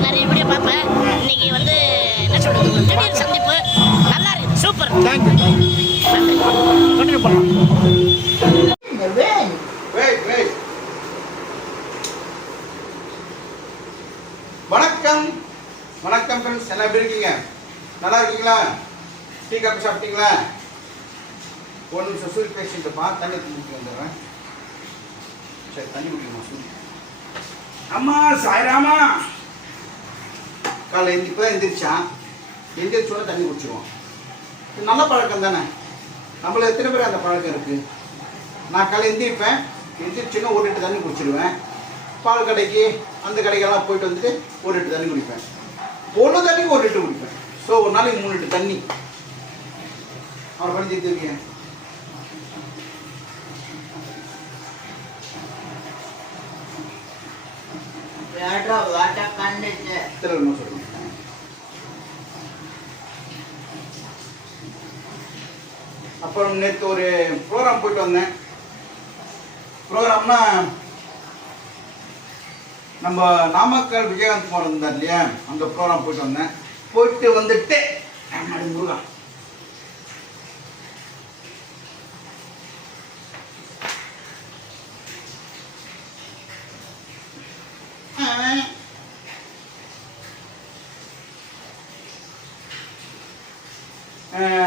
உங்களை நிறைய வீடியோ பார்ப்பேன். இன்னைக்கு வந்து என்ன சொல்றது ஒரு திடீர் சந்திப்பு. நல்லா இருக்கு சூப்பர் தேங்க்யூ கண்டினியூ பண்ணலாம். வேன் வெயிட் வெயிட் வணக்கம். வணக்கம் ஃப்ரெண்ட்ஸ் எல்லாம் எப்படி இருக்கீங்க? நல்லா இருக்கீங்களா? டீ காஃபி சாப்பிட்டீங்களா? ஒரு நிமிஷம் சூரிய பேசிட்டுப்பா தண்ணி குடிக்க வந்துடுறேன். சரி தண்ணி குடிக்கணும்? சூரிய. அம்மா சாய்ராமா. காலைல எந்தி இப்போ எந்திரிச்சான். எந்திரிச்சோட தண்ணி குடிச்சிருவோம். இது நல்ல பழக்கம் தானே? நம்மள எத்தனை பேர் அந்த பழக்கம் இருக்கு? நான் காலைல எந்திரிப்பேன். எந்திரிச்சுன்னா ஒரு லிட்டர் தண்ணி குடிச்சிடுவேன் பால் கடைக்கு அந்த கடைக்கெல்லாம் போயிட்டு வந்துட்டு ஒரு லிட்டர் தண்ணி குடிப்பேன். ஒரு தண்ணிக்கு ஒரு லிட்டர் குடிப்பேன். ஸோ ஒரு நாளைக்கு மூணு லிட்டர் தண்ணி. அவரை பண்ணி திரும்ப சொல்லுங்க அப்புறம் நேற்று ஒரு ப்ரோக்ராம் போயிட்டு வந்தேன். ப்ரோக்ராம்னா நம்ம நாமக்கல் விஜயகாந்த் குமார் இருந்தார் இல்லையா? அந்த ப்ரோக்ராம் போயிட்டு வந்தேன். போயிட்டு வந்துட்டு முருகா.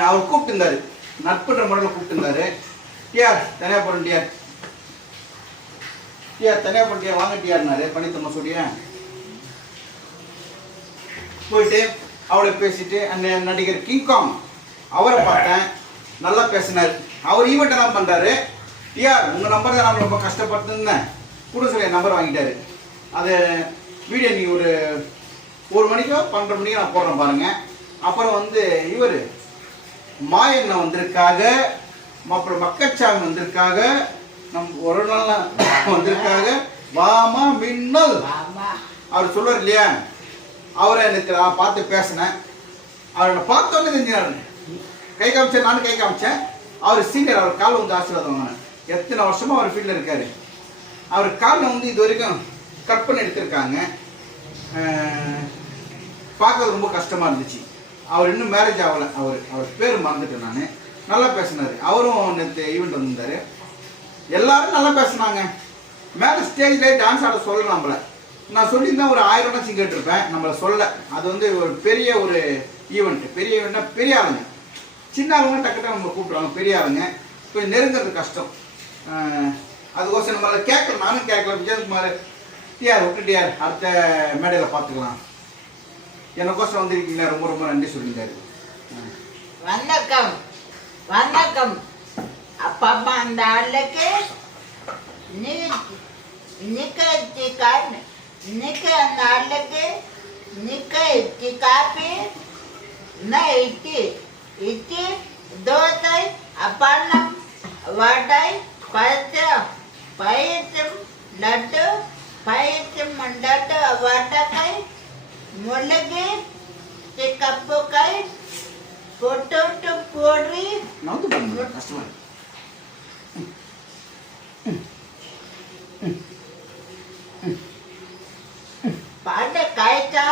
அவர் கூப்பிட்டு இருந்தாரு. நட்புன்ற முறையில் கூப்பிட்டுருந்தாரு. டிஆர் தனியாக போகிறேன் டிஆர் டிஆர் தனியாக போகிறேன் டிஆர் வாங்க டிஆர்னாரு பண்ணித்தம்மா சொல்லியா. போயிட்டு அவளை பேசிட்டு அந்த நடிகர் கிங்காங் அவரை பார்த்தேன். நல்லா பேசினார். அவர் ஈவெண்ட் என்ன பண்ணுறாரு டிஆர் உங்கள் நம்பர் தான் நான் ரொம்ப கஷ்டப்பட்டுருந்தேன். கூட சொல்லி நம்பர் வாங்கிட்டாரு. அது வீடியோ நீ ஒரு ஒரு மணிக்கோ பன்னெண்டு மணிக்கோ நான் போடுறேன் பாருங்க. அப்புறம் வந்து இவர் மாயண்ணன் வந்திருக்காக? அப்புறம் மக்கச்சாமி வந்திருக்காக. நம் ஒரு நாள் வந்திருக்காக. வாமா மின்னல். அவர் சொல்லுவார் இல்லையா? அவரை எனக்கு நான் பார்த்து பேசினேன். அவரை பார்த்தோன்னே தெரிஞ்சாரு கை காமிச்சேன் நானும் கை காமிச்சேன். அவர் சீனியர் அவர் கால் வந்து ஆசீர்வாதம் வாங்கினேன் எத்தனை வருஷமா அவர் ஃபீல்டில் இருக்காரு? அவர் காலில் வந்து இது வரைக்கும் கட் பண்ணி எடுத்திருக்காங்க பார்க்கறது ரொம்ப கஷ்டமாக இருந்துச்சு. அவர் இன்னும் மேரேஜ் ஆகலை. அவர் அவர் பேர் மறந்துட்டேன் நான். நல்லா பேசினார். அவரும் நேற்று ஈவெண்ட் வந்திருந்தார். எல்லாரும் நல்லா பேசினாங்க. மேலே ஸ்டேஜில் டான்ஸ் ஆட சொல்ல நம்மளை. நான் சொல்லியிருந்தா ஒரு ஆயிரம் லட்சம் கேட்டிருப்பேன். நம்மளை சொல்ல. அது வந்து ஒரு பெரிய ஒரு ஈவெண்ட் பெரிய ஈவெண்ட்னா பெரிய ஆளுங்க. சின்ன ஆளுங்க டக்கு டக்கு நம்ம கூப்பிடுவாங்க பெரிய ஆளுங்க. கொஞ்சம் நெருங்கிறது கஷ்டம். அதுக்கோசம் நம்மளை கேட்கல. நானும் கேட்கல. விஜயகுமார் டிஆர் விட்டு டிஆர் அடுத்த மேடையில் பார்த்துக்கலாம். எனக்கோசம் வந்திருக்கீங்களா? ரொம்ப ரொம்ப நன்றி சொல்லியிருந்தாரு வணக்கம். வணக்கம். அப்பா அந்த ஆளுக்கு நீ நிக்க அந்த ஆளுக்கு நிக்க காப்பி ந இட்டி இட்டி தோசை அப்பளம் வடை பழம் பயிற்றம் லட்டு பயிற்றம் லட்டு வடக்காய் முள்ளகி கப்புக்காய் பொட்டோட்டு போடுறி நவுந்து பாருங்க கஷ்டமா இருக்கு. பாட காய்ச்சா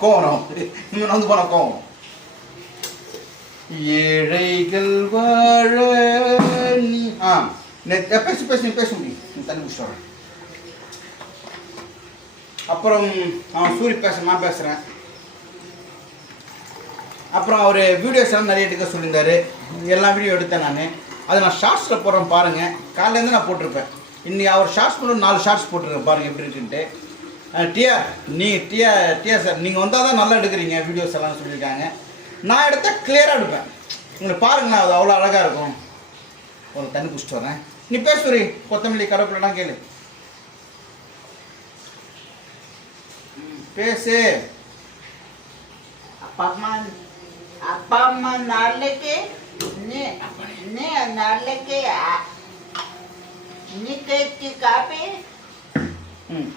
கோவம் இவன் வந்து போன கோவம் ஏழைகள் வாழ நீ ஆ நெ- பேசு பேசு நீ பேச முடியும் நீ தண்ணி குடிச்சிட்டு வரேன் அப்புறம் அவன் சூரி பேச பேசுகிறேன் அப்புறம் அவர் வீடியோஸ் எல்லாம் நிறைய எடுக்க சொல்லியிருந்தாரு. எல்லா வீடியோ எடுத்தேன் நான். அதை நான் ஷார்ட்ஸில் போடுறேன் பாருங்கள் காலையிலேருந்து நான் போட்டிருப்பேன். இன்னைக்கு அவர் ஷார்ட்ஸ் மட்டும் நாலு ஷார்ட்ஸ் போட்டிருக்கேன் பாருங்கள் எப்படி இருக்குன்ட்டு. டிஆர் நீ டிஆர் டிஆர் சார் நீங்கள் வந்தால் தான் நல்லா எடுக்கிறீங்க வீடியோஸ் எல்லாம் சொல்லியிருக்காங்க. நான் எடுத்தால் கிளியராக எடுப்பேன். உங்களுக்கு பாருங்களேன் அது அவ்வளோ அழகாக இருக்கும். ஒரு தண்ணி குடிச்சிட்டு வரேன். நீ பேசுறி கொத்தமல்லி கருவேப்பிலாம் கேளு. பேசு அப்பா அம்மா அப்பா அம்மா நாளைக்கு நீ நீ நாளைக்கு நீ கேட்டி காப்பி ம்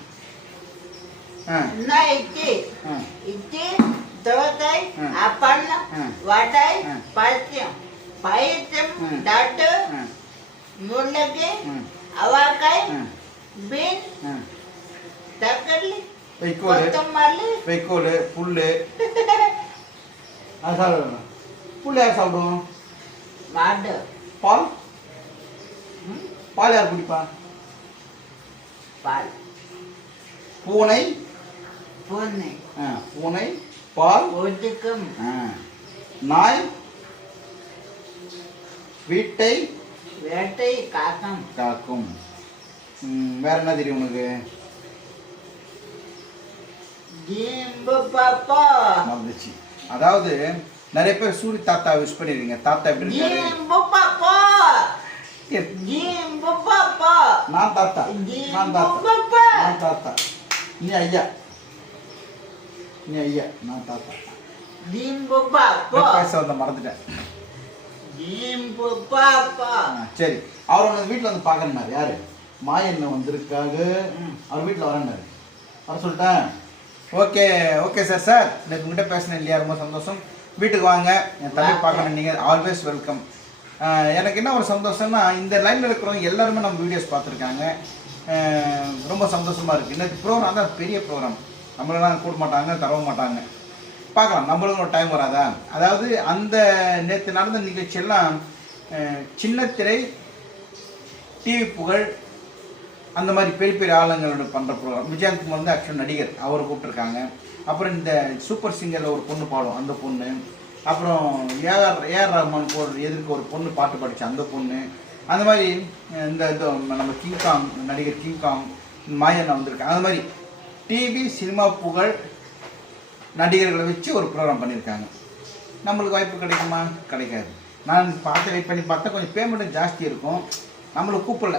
ஆ ந இட்டி ஆ இட்டி தோசை ம். அப்பளம் ம். வடை ம். வைக்கோல் வைக்கோல் புல் அது சாப்பிடணும்? புல் யார் சாப்பிடுவோம் பால்? பால் யார் குடிப்பா? பால், பூனை? பூனை, ஆ, பூனை பால். ஒதுக்கும், ஆ. நாய்? வீட்டை? வேட்டை, காக்கம், காக்கும் வேற என்ன தெரியும் உனக்கு? மறந்துச்சு அதாவது நிறைய பேர் சூரி தாத்தா விஷ் பண்ணிருக்கீங்க தாத்தா எப்படி நான் தாத்தா. நான் தாத்தா. நான் தாத்தா. நீ ஐயா. நீ ஐயா. நான் தாத்தா. பேச வந்த மறந்துட்டேன். சரி. அவர் வந்து வீட்டில் வந்து பார்க்கணுனாரு யாரு? மாயண்ணன் வந்திருக்காங்க ம். அவர் வீட்டில் வரேன்னாரு. வர சொல்லிட்டேன். Okay okay sir sir. எனக்கு உங்ககிட்ட பேசினேன் இல்லையா? ரொம்ப சந்தோஷம். வீட்டுக்கு வாங்க. என் தம்பி. பார்க்கணும் நீங்கள் ஆல்வேஸ் வெல்கம் எனக்கு என்ன ஒரு சந்தோஷம்னா இந்த லைனில் இருக்கிறவங்க எல்லாருமே நம்ம வீடியோஸ் பார்த்துருக்காங்க. ரொம்ப சந்தோஷமாக இருக்குது இன்னைக்கு ப்ரோக்ராம் தான் பெரிய ப்ரோக்ராம் நம்மளெல்லாம் கூட மாட்டாங்க தரவும் மாட்டாங்க. பார்க்கலாம். நம்மளுக்கும் ஒரு டைம் வராதா? அதாவது அந்த நேற்று நடந்த நிகழ்ச்சியெல்லாம் அஹ், சின்ன திரை டிவி புகழ் அந்த மாதிரி பெரிய பெரிய ஆளுங்களோட பண்ணுற ப்ரோக்ராம் விஜயகுமார் வந்து ஆக்சுவல் நடிகர். அவரை கூப்பிட்டுருக்காங்க. அப்புறம் இந்த சூப்பர் சிங்கரில் ஒரு பொண்ணு பாடும் அந்த பொண்ணு. அப்புறம் ஏஆர் ஏஆர் ரஹ்மான் போடுற எதிர்க்க ஒரு பொண்ணு பாட்டு படித்த அந்த பொண்ணு. அந்த மாதிரி இந்த இது நம்ம கிங்காங் நடிகர் கிங்காங் மாயண்ணா வந்திருக்காங்க. அந்த மாதிரி டிவி சினிமா புகழ் நடிகர்களை வச்சு ஒரு ப்ரோக்ராம் பண்ணியிருக்காங்க நம்மளுக்கு வாய்ப்பு கிடைக்குமா? கிடைக்காது. நான் பார்த்து வெயிட் பண்ணி பார்த்தா கொஞ்சம் பேமெண்ட்டும் ஜாஸ்தி இருக்கும். நம்மளை கூப்பிடல.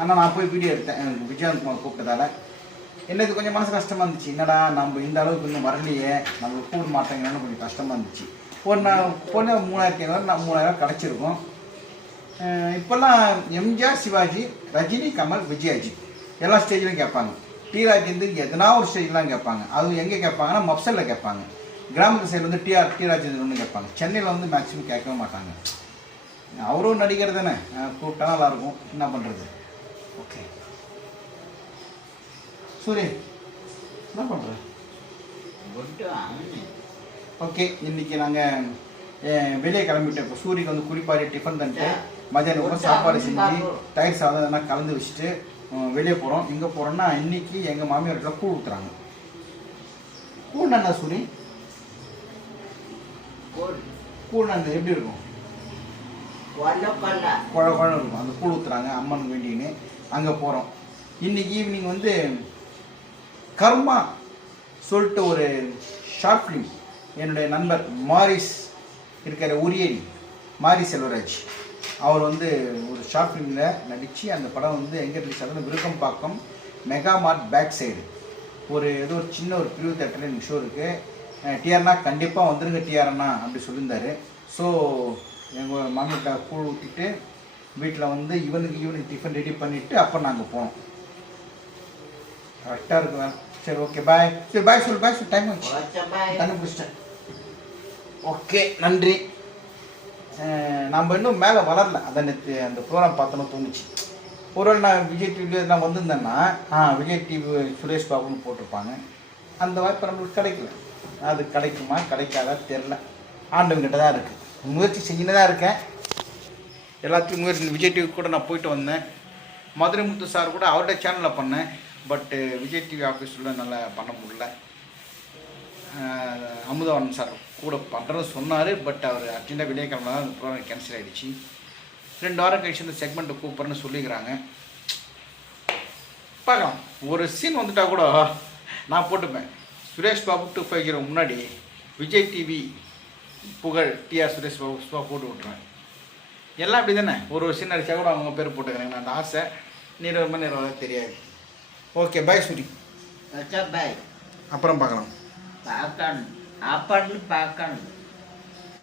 ஆனால் நான் போய் வீடியோ எடுத்தேன். எனக்கு விஜயகுமார் கூப்பிட்டதால. எனக்கு கொஞ்சம் மனசு கஷ்டமாக இருந்துச்சு. என்னடா நம்ம இந்த அளவுக்கு இன்னும் வரலையே. நம்ம கூப்பிட மாட்டேங்கிறான்னு கொஞ்சம் கஷ்டமாக இருந்துச்சு. ஒரு நான் பொண்ணு மூணாயிரத்தி ஐநூறு நான் மூணாயிரம் கிடச்சிருக்கோம். இப்போல்லாம் எம்ஜிஆர் சிவாஜி ரஜினி கமல் விஜயாஜி. எல்லா ஸ்டேஜ்லையும் கேட்பாங்க. டி ராஜேந்தர் எதனா ஒரு ஸ்டேஜ்லாம் கேட்பாங்க. அது எங்கே கேட்பாங்கன்னா மப்சலில் கேட்பாங்க. கிராமத்து சைடு வந்து டிஆர் டி ராஜேந்தர் ஒன்று கேட்பாங்க. சென்னையில் வந்து மேக்ஸிமம் கேட்கவே மாட்டாங்க. அவரும் நடிகர் தானே கூப்பிட்டா நல்லாயிருக்கும் என்ன பண்ணுறது ஓகே. சூரியன் என்ன பண்ணுற. ஓகே இன்னைக்கு நாங்கள் வெளியே கிளம்பிட்டோம். இப்போ சூரியக்கு வந்து குளிப்பாரி டிஃபன் தந்துட்டு மதியானம் கூட சாப்பாடு செஞ்சு தயிர் சாதம் எதனா கலந்து வச்சுட்டு வெளியே போகிறோம் எங்கே போகிறோம்னா இன்னைக்கு எங்கள் மாமியார் வீட்டில் கூழ் ஊற்றுறாங்க கூழ் என்ன சூரி கோல், கூழ் அந்த எப்படி இருக்கும். குழ குழ இருக்கும். அந்த கூழ் ஊற்றுறாங்க அம்மனுக்கு வேண்டின்னு. அங்கே போகிறோம் இன்னைக்கு ஈவினிங் வந்து கர்மா சொல்லிட்டு ஒரு ஷார்ட் ஃபிலிம் என்னுடைய நண்பர் மாரிஸ் இருக்கிற உரியன் மாரி செல்வராஜ். அவர் வந்து ஒரு ஷார்ட் ஃபிலிமில் நடித்து அந்த படம் வந்து எங்கே ரிலீஸ் ஆகுது Virugambakkam mega mart back side ஒரு ஏதோ ஒரு சின்ன ஒரு பிரிவு தேட்டரில் எனக்கு ஷோ இருக்குது டிஆர்னா கண்டிப்பாக வந்துருங்க டிஆர்னா அப்படி சொல்லியிருந்தார். ஸோ எங்கள் மாமிட்ட கூழ் ஊற்றிட்டு வீட்டில் வந்து இவனுக்கு ஈவினிங் டிஃபன் ரெடி பண்ணிவிட்டு அப்போ நாங்கள் போனோம். கரெக்டாக இருக்கு வேலை சரி ஓகே பாய் சரி பாய் சொல்லு பாய் சொல்லு. டைம் குடிச்சிட்டேன் ஓகே நன்றி. நம்ம இன்னும் மேலே வளரல. அதை நேற்று அந்த ப்ரோக்ராம் பார்த்தோன்னு தோணுச்சு. ஒருவேளை நான் விஜய் டிவியில் நான் வந்திருந்தேன்னா ஆ விஜய் டிவி சுரேஷ் பாபுன்னு போட்டிருப்பாங்க. அந்த வாய்ப்பு நம்மளுக்கு கிடைக்கல. அது கிடைக்குமா கிடைக்காதா தெரில ஆண்டவங்கிட்ட தான் இருக்குது முயற்சி செஞ்சுன்னு தான் இருக்கேன். எல்லாத்துக்கும் விஜய் டிவி கூட நான் போயிட்டு வந்தேன். மதுரை முத்து சார் கூட அவருடைய சேனலில் பண்ணேன். பட்டு விஜய் டிவி ஆஃபீஸில் நல்லா பண்ண முடியல. ஆஹ் அமுதவாணன் சார் கூட பண்ணுறேன்னு சொன்னார். பட் அவர் அர்ஜென்ட்டாக வெளியே கிளம்பினா அந்த ப்ரோக்ராம் கேன்சல் ஆகிடுச்சு ரெண்டு வாரம் கழிச்சு இந்த செக்மெண்ட்டை கூப்பிட்றேன்னு சொல்லிக்கிறாங்க. பார்க்கலாம். ஒரு சீன் வந்துட்டா கூட நான் போட்டுப்பேன். Suresh Babu two five zero முன்னாடி விஜய் டிவி புகழ் டிஆர் சுரேஷ் பாபு போட்டு விட்ருவேன் எல்லாம் அப்படி தானே ஒரு சீன் அடித்தா கூட அவங்க பேர் போட்டுக்கிறேன் அந்த ஆசை நீரவமாக நீரவ தெரியாது. Okay bye Soori bye. அப்புறம் பார்க்கலாம். பார்க்கணும். சாப்பாடு பார்க்கணும்.